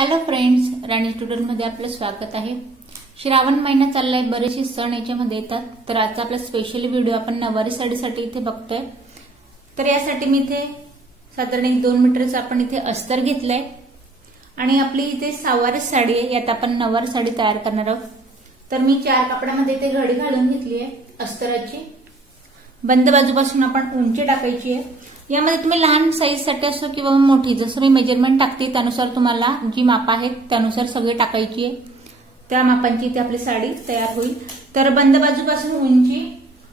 Hello friends, राणी ट्युटोरियलमध्ये आपलं स्वागत आहे। श्रावण महिना चाललाय, बरेचसे सण याच्यामध्ये येतात। तर आजचा आपला स्पेशल व्हिडिओ आपण नववारी साडीसाठी इथे बघतोय। तर यासाठी मी इथे साधारण 2 मीटरचं आपण इथे अस्तर घेतलंय आणि आपली इथे सहावारी साडी आहे, यात आपण नववारी साडी तयार करणार आहोत। तर मी 4 कपड्यामध्ये इथे घडी घालून घेतली आहे अस्तराची। बंद बाजूपासून आपण उंची टाकायची आहे। यामध्ये तुम्ही लहान साईज साठी असो किंवा मोठी, जसं मी मेजरमेंट टाकते त्यानुसार तुम्हाला जी माप आहेत त्यानुसार सगळे टाकायची आहे। त्या मापांची इथे आपली साडी तयार होईल। तर बंद बाजूपासून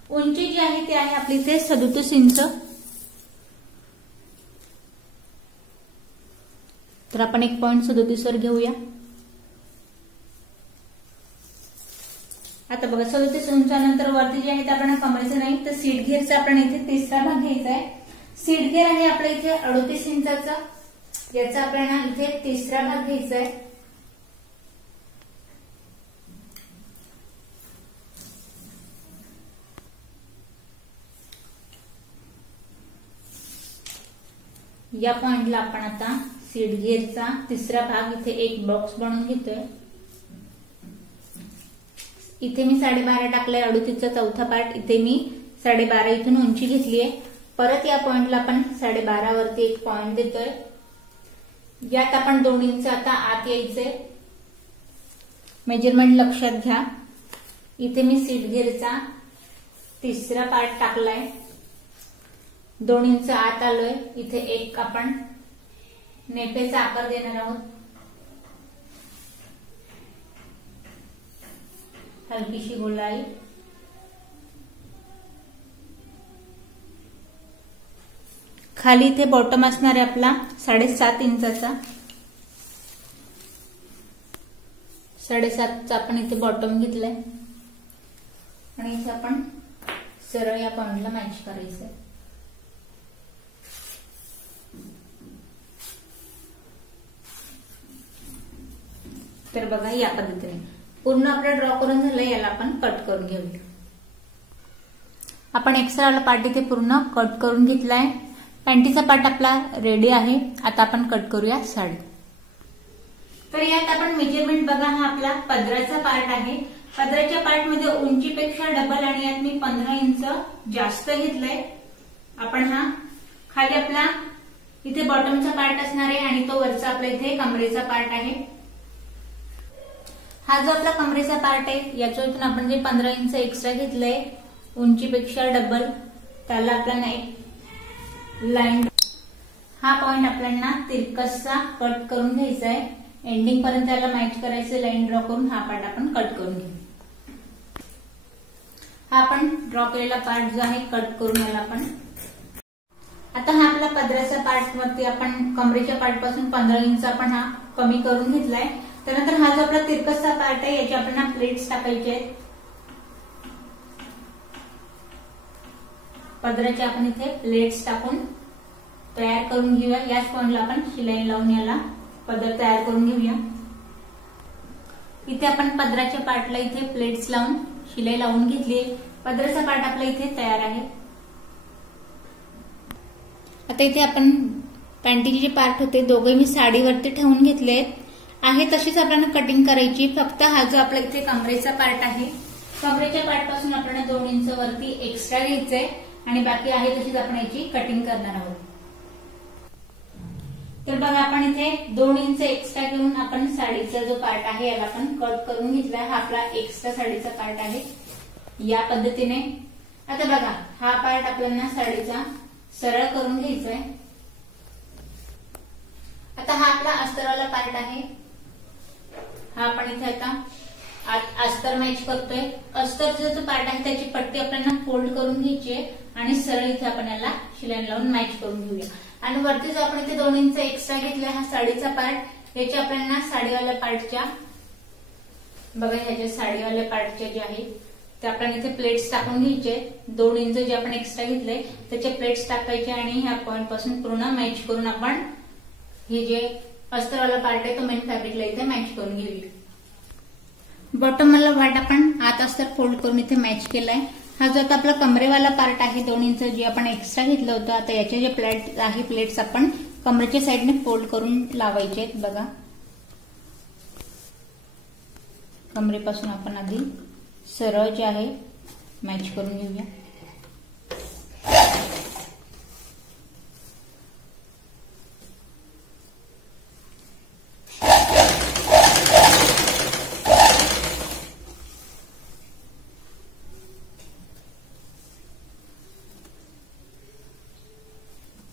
उंची जी आहे ती आहे आपली इथे 37 इंच। तर आपण 1.37 वर घेऊया। आता बघा 37 इंचानंतर वरती जे आहे ते आपण कमरेचं नाही तर सीट घेरचा आपण इथे तिसरा भाग घ्यायचा आहे। सीट घेर आहे आपल्या इथे 38 इंचाचा, याचा आपल्याला इथे तिसरा भाग घ्यायचा आहे। या पॉइंटला आपण आता सीट घेरचा तिसरा भाग इथे एक बॉक्स बनवून घेतोय। इथे मी 12.5 टाकलाय, 38चा चौथा पार्ट इथे मी 12.5 इथून उंची घेतली आहे। परत या पॉइंटला आपण 12.5 वरती एक पॉइंट देतोय। यात आपण 2 इंच आता आत यायचंय। मेजरमेंट लक्षात घ्या। इथे मी सीट घेरचा तिसरा पार्ट टाकलाय, 2 इंच आत आलोय। इथे एक आपण नेफेचा आकार देणार आहोत। हलकीशी गोलाई, खाली इथे बॉटम असणार आहे आपला 7.5 इंचाचा। 7.5चा आपण इथे बॉटम घेतलाय आणि इथे आपण सरळ या पॉइंटला मॅच करायचंय। तर बघा या पद्धतीने पूर्ण आपलं ड्रॉ करून झालंय। याला आपण कट करून घेऊया। आपण एक्स्ट्रा वाला पार्ट इथे पूर्ण कट करून घेतलाय। पॅन्टीचा पार्ट आपला रेडी आहे। आता आपण कट करूया साडी। तर यात आपण मेजरमेंट बघा, हा आपला पदराचा पार्ट आहे। पदराच्या पार्ट मध्ये उंचीपेक्षा डबल आणि यात मी 15 इंच जास्त घेतलंय। आपण हा खाली आपला इथे बॉटमचा पार्ट असणार आहे आणि तो वरचा आपला इथे कमरेचा पार्ट आहे। हा जो आपला कमरेचा पार्ट आहे याच्यातून आपण जे 15 इंच एक्स्ट्रा घेतलंय उंचीपेक्षा डबल, त्याला आपल्याला एक लाईन, हा पॉइंट आपल्याला तिरकसा कट करून घ्यायचा आहे। एंडिंग पर्यंत त्याला मॅच करायचं, लाईन ड्रॉ करून हा पार्ट आपण कट करून घेऊ। हा आपण ड्रॉ केलेला पार्ट जो आहे कट करून याला आपण आता हा आपला पदराचा पार्ट वरती आपण कमरेच्या पार्ट पासून 15 इंच आपण हा कमी करून घेतलाय। त्यानंतर हा जो आपला तिरकसा पार्ट आहे याचे आपल्याला प्लेट्स टाकायचे आहेत। पदराचे आपण इथे प्लेट्स टाकून तयार करून घेऊया। याच पॉइंटला आपण शिलाई लावून याला पदर तयार करून घेऊया। इथे आपण पदराच्या पार्टला इथे प्लेट्स लावून शिलाई लावून घेतली। पदराचा पार्ट आपला इथे तयार आहे। आता इथे आपण पॅन्टीचे जे पार्ट होते दोघे मी साडीवरती ठेवून घेतले आहे। तशीच आपल्याला कटिंग करायची। फक्त हा जो आपला इथे कमरेचा पार्ट आहे, कमरेच्या पार्ट पासून आपल्याला 2 इंच वरती एक्स्ट्रा घ्यायचंय आणि बाकी आहे तशीच आपण याची कटिंग करणार आहोत। तर बघा आपण इथे 2 इंच एक्स्ट्रा घेऊन आपण साडीचा जो पार्ट आहे याला आपण कट करून घेतलाय। हा आपला एक्स्ट्रा साडीचा पार्ट आहे या पद्धतीने। आता बघा हा पार्ट आपल्याला साडीचा सरळ करून घ्यायचा आहे। आता हा आपला अस्तरवाला पार्ट आहे, हा आपण इथे आता अस्तर मॅच करतोय। अस्तरचा जो पार्ट आहे त्याची पट्टी आपल्याला फोल्ड करून घ्यायची आहे आणि सरळ इथे आपण याला शिलाई लावून मॅच करून घेऊया। आणि वरती जो आपण इथे 2 इंच एक्स्ट्रा घेतलाय हा साडीचा पार्ट, याच्या आपल्याला साडीवाल्या पार्टच्या बघा ह्याच्या साडीवाल्या पार्टच्या जे आहे ते आपण इथे प्लेट्स टाकून घ्यायचे। 2 इंच जे आपण एक्स्ट्रा घेतले त्याचे प्लेट्स टाकायचे आणि ह्या पॉइंट पासून पूर्ण मॅच करून आपण हे जे अस्तरवाला पार्ट आहे तो मेन फॅब्रिकला इथे मॅच करून घेऊया। बॉटम वाला पार्ट आपण आत अस्तर फोल्ड करून इथे मॅच केलाय। हा जो आता आपला कमरेवाला पार्ट आहे 2 इंच जे आपण एक्स्ट्रा घेतलं होतं, आता याचे जे प्लेट्स आहे प्लेट्स आपण कमरेच्या साईडने फोल्ड करून लावायचे आहेत बघा। कमरेपासून आपण आधी सरळ जे आहे मॅच करून घेऊया.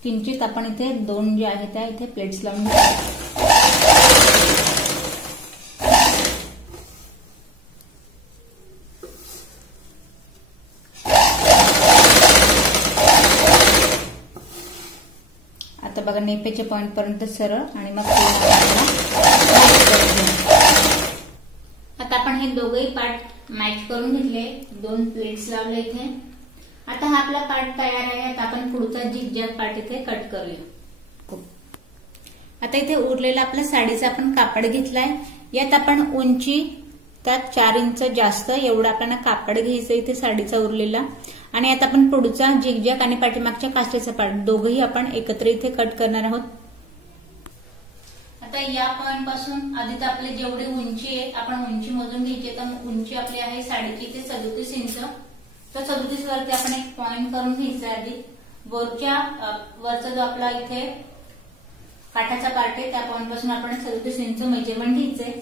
किंचित आपण इथे दोन जे आहे त्या इथे प्लेट्स लावून घेऊ. आता बघा नेपेच्या पॉइंट पर्यंत सरळ आणि मग आता आपण हे दोघेही पार्ट मॅच करून घेतले, दोन प्लेट्स लावले इथे. आता हा आपला पार्ट तयार आहे. आता आपण पुढचा झिगझॅग पार्ट इथे कट करूया. आता इथे उरलेला आपल्या साडीचा आपण कापड घेतलाय. यात आपण उंची त्यात 4 इंच जास्त एवढा आपल्याला कापड घ्यायचं इथे साडीचा उरलेला. आणि आता आपण पुढचा झिगझॅग आणि पाठीमागच्या काष्टाचा पार्ट दोघंही आपण एकत्र इथे कट करणार आहोत. आता या पॉइंट पासून आधी तर आपली जेवढी उंची आहे आपण उंची मोजून घ्यायची. तर उंची आपली आहे साडीची इथे 37 इंच. तर 37 वरती आपण एक पॉइंट करून घ्यायचा. आधी वरचा जो आपला इथे काठाचा पार्ट आहे त्या पॉइंट पासून आपण 37 इंच मेजरमेंट घ्यायचंय.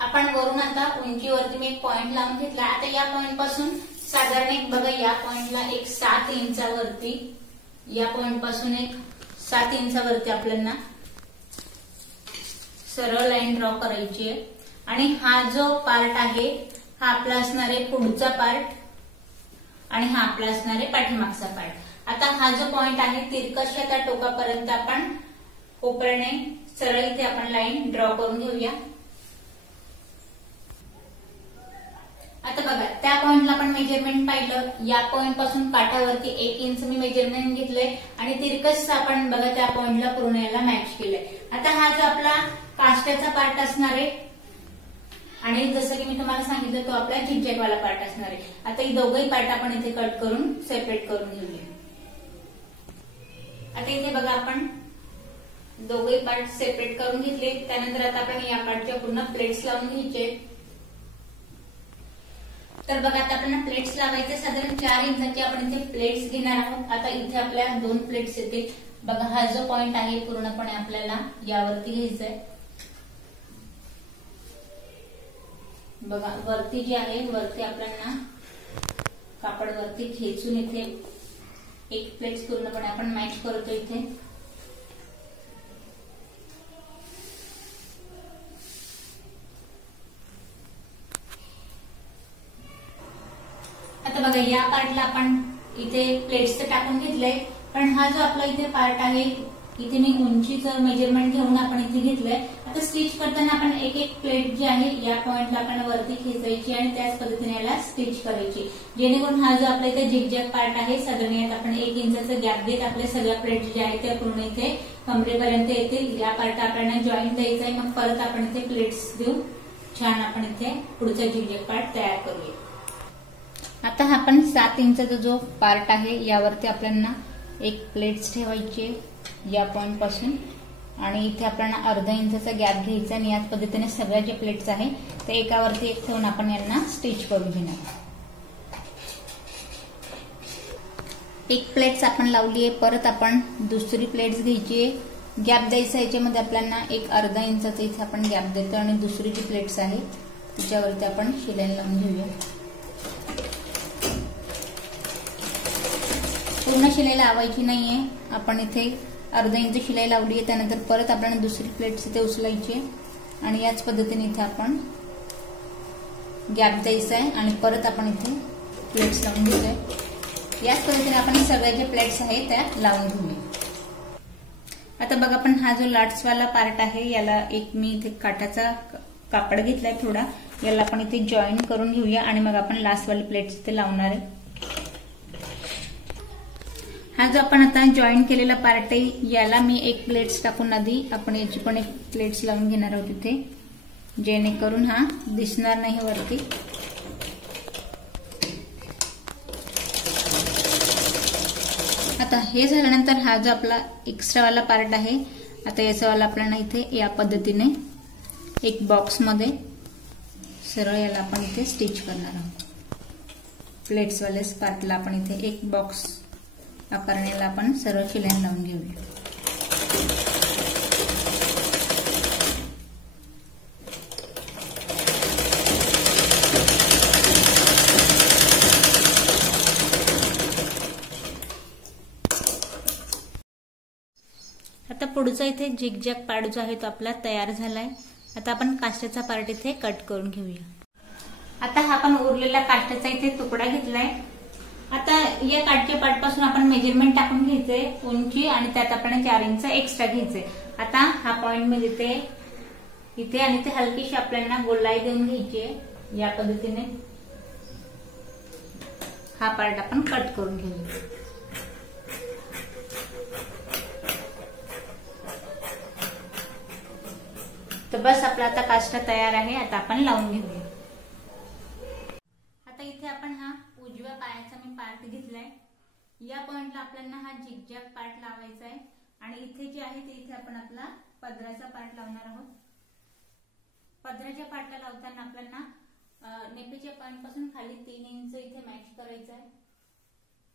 आपण वरून आता उंचीवरती मी एक पॉइंट लावून घेतला. आता या पॉइंट पासून साधारण एक बघा या पॉइंटला एक 7 इंचावरती, या पॉइंट पासून एक 7 इंचावरती आपल्याला सरळ लाईन ड्रॉ करायची आहे. आणि हा जो पार्ट आहे हा आपला असणार आहे पुढचा पार्ट आणि हा आपला असणार आहे पाठीमागचा पार्ट. आता हा जो पॉइंट आहे तिरकशा त्या टोकापर्यंत आपण कोपऱ्याने सरळ इथे आपण लाईन ड्रॉ करून घेऊया. आता बघा त्या पॉइंटला आपण मेजरमेंट पाहिलं. या पॉइंट पासून काठावरती 1 इंच मी मेजरमेंट घेतलंय आणि तिरकस आपण बघा त्या पॉइंटला पूर्ण याला मॅच केलंय. आता हा जो आपला काष्टाचा पार्ट असणार आहे आणि जसं की मी तुम्हाला सांगितलं तो आपला झिगझॅग वाला पार्ट असणार आहे. आता ही दोघंही पार्ट आपण इथे कट करून सेपरेट करून घेऊया. आता इथे बघा आपण दोघंही पार्ट सेपरेट करून घेतले. त्यानंतर आता आपण या पार्टच्या पूर्ण प्लेट्स लावून घ्यायचे. तर बघा आता आपल्याला प्लेट्स लावायचे. साधारण 4 इंचाची आपण इथे प्लेट्स घेणार आहोत. आता इथे आपल्या 2 प्लेट्स येतील. बघा हा जो पॉइंट आहे पूर्णपणे आपल्याला यावरती घ्यायचा आहे. बघा वरती जे आहे वरती आपल्याला कापड वरती खेचून इथे एक प्लेट्स पूर्णपणे आपण मॅच करतो इथे. आता बघा या पार्टला आपण इथे प्लेट्स टाकून घेतलंय. पण हा जो आपला इथे पार्ट आहे इथे मी उंचीचं मेजरमेंट घेऊन आपण इथे घेतलंय. आता स्टिच करताना आपण एक एक प्लेट जी आहे या पॉइंटला आपण वरती खेचायची आणि त्याच पद्धतीने याला स्टिच करायची, जेणेकरून हा जो आपला इथे झिगझॅग पार्ट आहे साधारण यात आपण 1 इंचाचा गॅप देत आपल्या सगळ्या प्लेट ज्या आहेत त्या पूर्ण इथे कमरेपर्यंत येतील. या पार्ट आपल्याला जॉईंट द्यायचा आहे. मग परत आपण इथे प्लेट्स देऊन छान आपण इथे पुढचा झिगझॅग पार्ट तयार करूया. आता हा आपण 7 इंचाचा जो पार्ट आहे यावरती आपल्याला एक प्लेट्स ठेवायची या पॉइंट पासून आणि इथे आपल्याला अर्धा इंचाचा गॅप घ्यायचा आणि याच पद्धतीने सगळ्या जे प्लेट्स आहे ते एकावरती एक ठेवून आपण यांना स्टिच करून घेणार. एक प्लेट्स आपण लावली आहे. परत आपण दुसरी प्लेट्स घ्यायची आहे. गॅप द्यायचा याच्यामध्ये आपल्याला एक अर्धा इंचाचा इथे आपण गॅप देतो आणि दुसरी जी प्लेट्स आहे तिच्यावरती आपण शिलाई लावून घेऊया. पूर्ण शिलाई लावायची नाहीये. आपण इथे अर्धा इंच शिलाई लावली आहे. त्यानंतर परत आपल्याला दुसरी प्लेट्स इथे उचलायची आहे आणि याच पद्धतीने इथे आपण गॅप द्यायचा आहे आणि परत आपण इथे प्लेट्स लावून घेतोय. याच पद्धतीने आपण सगळ्या ज्या प्लेट्स आहेत त्या लावून घेऊया. आता बघा आपण हा जो लाट्सवाला पार्ट आहे याला एक मी इथे काठाचा कापड घेतलाय थोडा, याला आपण इथे जॉईन करून घेऊया आणि मग आपण लास्टवाली प्लेट्स इथे लावणार आहे. हा जो आपण आता जॉईन केलेला पार्ट आहे याला मी एक प्लेट्स टाकून आधी आपण याची पण एक प्लेट्स लावून घेणार आहोत इथे, जेणेकरून हा दिसणार नाही वरती. आता हे झाल्यानंतर हा जो आपला एक्स्ट्रावाला पार्ट आहे आता याचावाला आपल्याला इथे या पद्धतीने एक बॉक्समध्ये सरळ याला आपण इथे स्टिच करणार आहोत. प्लेट्सवाले पार्टला आपण इथे एक बॉक्स आकाराने आपण सरळ शिलाई लावून घेऊया. आता पुढचा इथे झिगझॅग पार्ट जो आहे तो आपला तयार झालाय. आता आपण काष्टाचा पार्ट इथे कट करून घेऊया. आता हा आपण उरलेला काष्टाचा इथे तुकडा घेतलाय. आता या काठच्या पार्ट पासून आपण मेजरमेंट टाकून घ्यायचंय उंची आणि त्यात आपण 4 इंच एक्स्ट्रा घ्यायचंय. आता हा पॉइंट मध्ये ते इथे आणि ते हलकीशी आपल्याला गोलाई देऊन घ्यायची आहे. या पद्धतीने हा पार्ट आपण कट करून घेऊया. तर बस आपला आता काष्टा तयार आहे. आता आपण लावून घेऊया. आता इथे आपण हा उजव्या पायाचा मी पार्ट घेतलाय. या पॉइंटला आपल्याला हा झिगझॅग पार्ट लावायचा आहे आणि इथे जे आहे ते इथे आपण आपला पदराचा पार्ट लावणार आहोत. पदराच्या पार्टला लावताना आपल्याला नेपेच्या पॉइंट पासून खाली 3 इंच इथे मॅच करायचं आहे.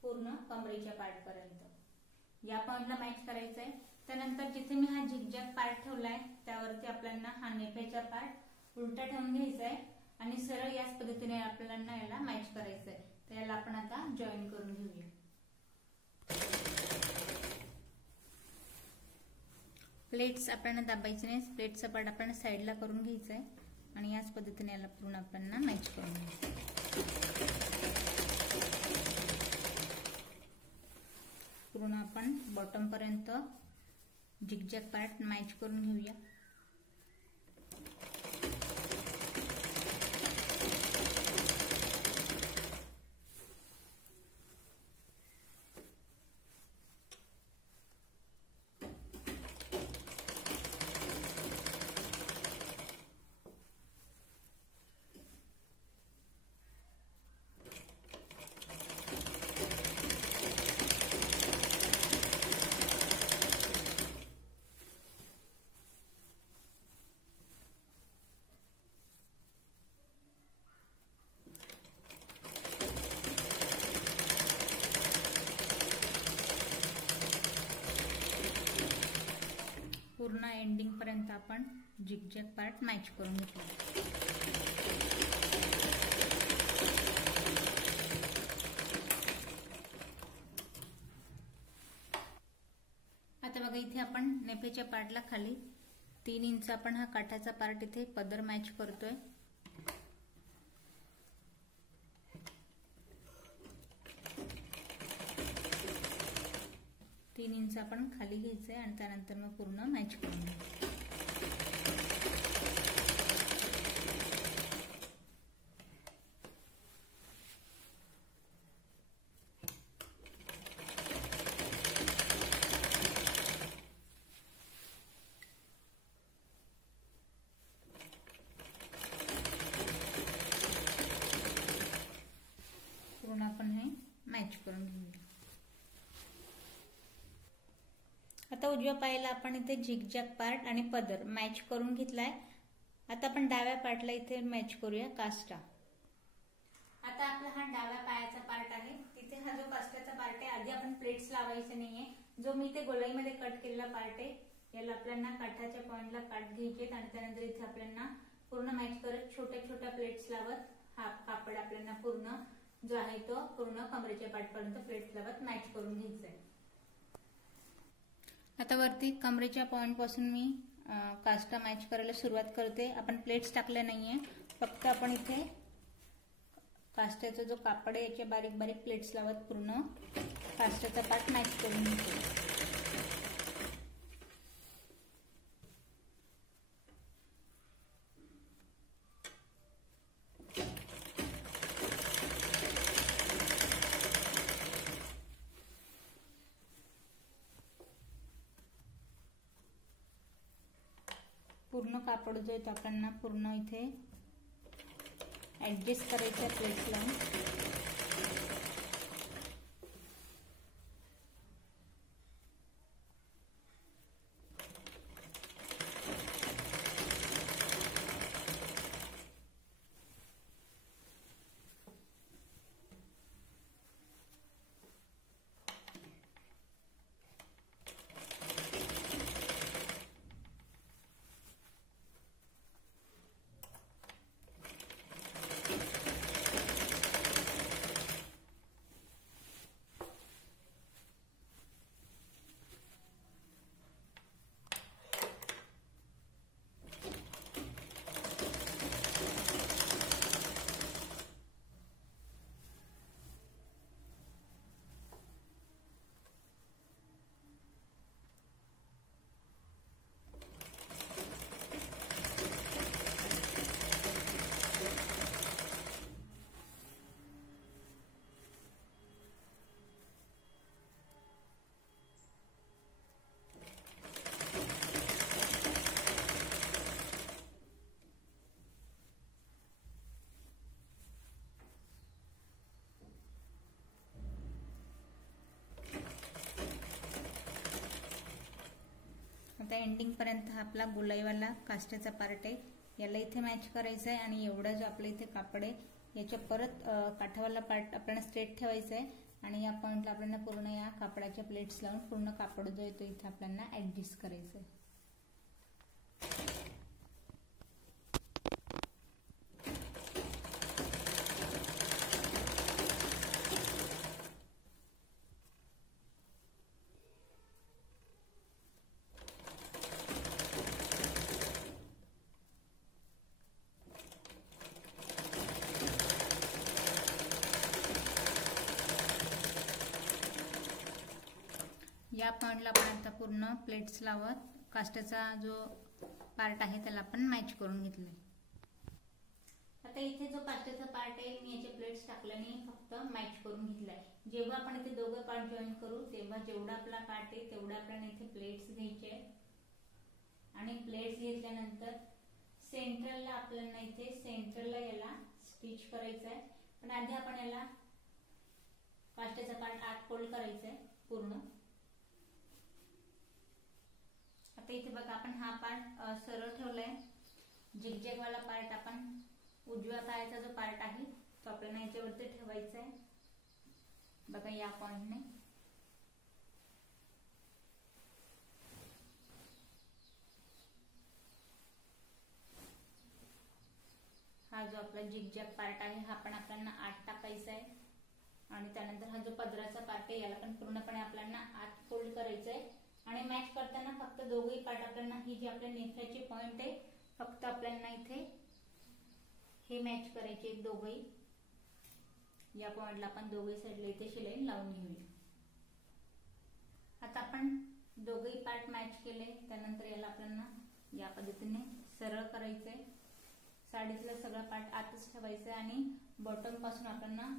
पूर्ण कमरेच्या पार्ट पर्यंत या पॉइंटला मॅच करायचं आहे. त्यानंतर जिथे मी हा झिगझॅग पार्ट ठेवलाय त्यावरती आपल्याला हा नेपेचा पार्ट उलटा ठेवून घ्यायचा आहे आणि सरळ याच पद्धतीने आपल्याला याला मॅच करायचं आहे. तर याला आपण आता जॉईन करून घेऊया. प्लेट्स आपल्याला दाबायचे नाही. प्लेटचा पार्ट आपण साईडला करून घ्यायचा आहे आणि याच पद्धतीने याला पूर्ण आपल्याला मॅच करून घ्यायचं. पूर्ण आपण बॉटम पर्यंत झिगझॅग पार्ट मॅच करून घेऊया. पूर्ण एंडिंग पर्यंत आपण झिगझॅग पार्ट मॅच करून घेतला. आता बघा इथे आपण नेपेच्या पार्टला खाली 3 इंच आपण हा काठाचा पार्ट इथे पदर मॅच करतोय. तीन इंच आपण खाली घ्यायचंय आणि त्यानंतर मग पूर्ण मॅच करून घ्यायचं. पूर्ण आपण हे मॅच करून घेऊया. आता उजव्या पायाला आपण इथे झिगझॅग पार्ट आणि पदर मॅच करून घेतलाय. आता आपण डाव्या पार्टला इथे मॅच करूया काष्टा. आता आपला हा डाव्या पायाचा पार्ट आहे. तिथे हा जो काष्टाचा पार्ट आहे आधी आपण प्लेट्स लावायचे नाहीये. जो मी इथे गोलाईमध्ये कट केलेला पार्ट आहे याला आपल्याला काठाच्या पॉइंटला काट घ्यायचे आणि त्यानंतर इथे आपल्याला पूर्ण मॅच करत छोट्या छोट्या प्लेट्स लावत हा कापड आपल्याला पूर्ण जो आहे तो पूर्ण कमरेच्या पार्टपर्यंत प्लेट्स लावत मॅच करून घ्यायचा आहे. आता वरती कमरेच्या पॉइंट पासून मी काष्टा मॅच करायला सुरुवात करते. आपण प्लेट्स टाकल्या नाहीये. फक्त आपण इथे काष्टाचा जो कापड आहे याचे बारीक बारीक प्लेट्स लावत पूर्ण काष्टाचा पार्ट मॅच करून घेतो. पूर्ण कापड जो आहे तो आपल्याला पूर्ण इथे ऍडजस्ट करायचा प्लेट्स लावून. एंडिंग पर्यंत हा आपला गोलाईवाला काष्ट्याचा पार्ट आहे, याला इथे मॅच करायचा आहे आणि एवढा जो आपल्या इथे कापड आहे याच्या परत काठावाला पार्ट आपल्याला स्ट्रेट ठेवायचा आहे आणि या पॉइंटला आपल्याला पूर्ण या कापडाच्या प्लेट्स लावून पूर्ण कापड जो येतो इथे आपल्याला ऍडजस्ट करायचं आहे. या पॉइंटला आपण आता पूर्ण प्लेट्स लावत काष्ट्याचा जो पार्ट आहे त्याला आपण मॅच करून घेतलाय. आता इथे जो काष्ट्याचा पार्ट आहे मी याचे प्लेट्स टाकल्याने फक्त मॅच करून घेतलाय. जेव्हा आपण इथे दोघं पार्ट जॉईन करू तेव्हा जेवढा आपला काट आहे तेवढा आपल्याला इथे प्लेट्स घ्यायचे आणि प्लेट्स घेतल्यानंतर सेंटरला आपल्याला इथे सेंटरला याला स्टिच करायचं आहे. पण आधी आपण याला काष्ट्याचा पार्ट आत फोल्ड करायचा आहे पूर्ण. आता इथे बघा आपण हा पार्ट सरळ ठेवलाय. झिगझॅग वाला पार्ट आपण उजव्या पायाचा जो पार्ट आहे तो आपल्याला याच्यावरती ठेवायचा आहे बघा या पॉइंटने. हा जो आपला झिगझॅग पार्ट आहे हा पण आपल्याला आत टाकायचा आहे आणि त्यानंतर हा जो पदराचा पार्ट आहे याला पण पूर्णपणे आपल्याला आत फोल्ड करायचा आहे आणि मॅच करताना फक्त दोघही पार्ट आपल्याला ही जी आपल्या नेफ्याची पॉइंट आहे फक्त आपल्याला इथे हे मॅच करायचे दोघही. या पॉइंटला आपण दोघही साईडला इथे शिलाई लावून घेऊया. आता आपण दोघही पार्ट मॅच केले त्यानंतर याला आपल्याला या पद्धतीने सरळ करायचंय. साडीतला सगळा पार्ट आतच ठेवायचा आणि बॉटम पासून आपल्याला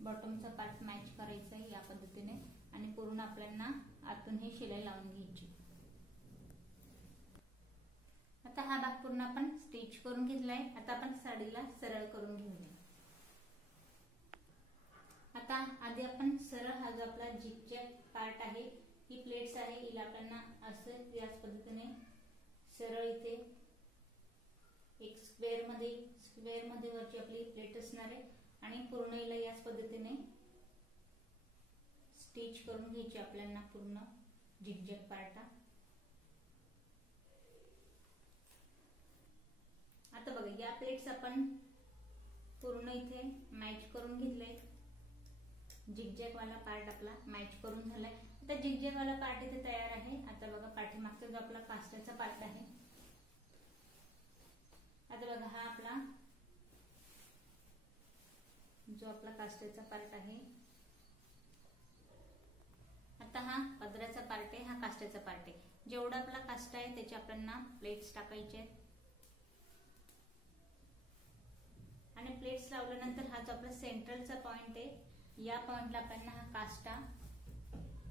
बॉटमचा पार्ट मॅच करायचा आहे या पद्धतीने आणि पूर्ण आपल्याला आतून ही शिलाई लावून घ्यायची. आता हा भाग पूर्ण आपण स्टिच करून घेतलाय. आता आपण साडीला सरळ करून घेऊया. आता आधी आपण सरळ हा जो आपला झिगझॅग पार्ट आहे ही प्लेट्स आहे हिला आपल्याला असं याच पद्धतीने सरळ इथे एक स्क्वेअर मध्ये वरची आपली प्लेट असणार आहे आणि पूर्ण हिला याच पद्धतीने स्टिच करून घ्यायची आपल्याला पूर्ण झिगझॅग पार्ट. आता बघा या प्लेट्स आपण पूर्ण इथे मॅच करून घेतले. झिगझॅग वाला पार्ट आपला मॅच करून झालाय. आता झिगझॅग वाला पार्ट इथे तयार आहे. आता बघा पाठीमागचा जो आपला काष्ट्याचा पार्ट आहे आता बघा हा आपला जो आपला काष्ट्याचा पार्ट आहे आता हा पदराचा पार्ट आहे हा काष्ट्याचा पार्ट आहे. जेवढा आपला काष्टा आहे त्याचे आपल्याला प्लेट्स टाकायचे आहेत आणि प्लेट्स लावल्यानंतर हा जो आपला सेंट्रलचा पॉइंट आहे या पॉइंटला आपल्याला हा काष्टा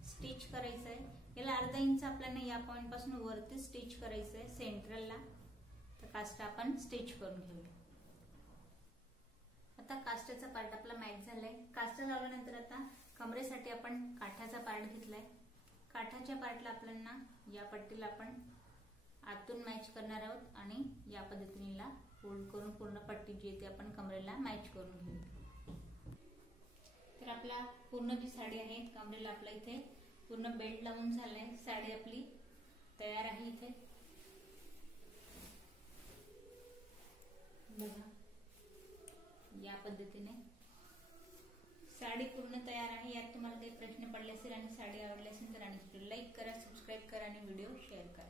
स्टिच करायचा आहे. याला अर्धा इंच आपल्याला या पॉइंट पासून वरती स्टिच करायचं आहे सेंट्रलला. तर काष्टा आपण स्टिच करून घेऊया. आता काष्ट्याचा पार्ट आपला मॅच झालाय. काष्टा लावल्यानंतर आता कमरेसाठी आपण काठाचा पार्ट घेतलाय. काठाच्या पार्टला आपल्याला या पट्टीला आपण आतून मॅच करणार आहोत आणि या पद्धतीने फोल्ड करून पूर्ण पट्टी जी आहे ती आपण कमरेला मॅच करून घेऊ. तर आपला पूर्ण जी साडी आहे कमरेला आपला इथे पूर्ण बेल्ट लावून झालाय. साडी आपली तयार आहे. इथे बघा या पद्धतीने साडी पूर्ण तयार आहे. यात तुम्हाला काही प्रश्न पडले असेल आणि साडी आवडली असेल तर आणि लाईक करा, सबस्क्राईब करा आणि व्हिडिओ शेअर करा.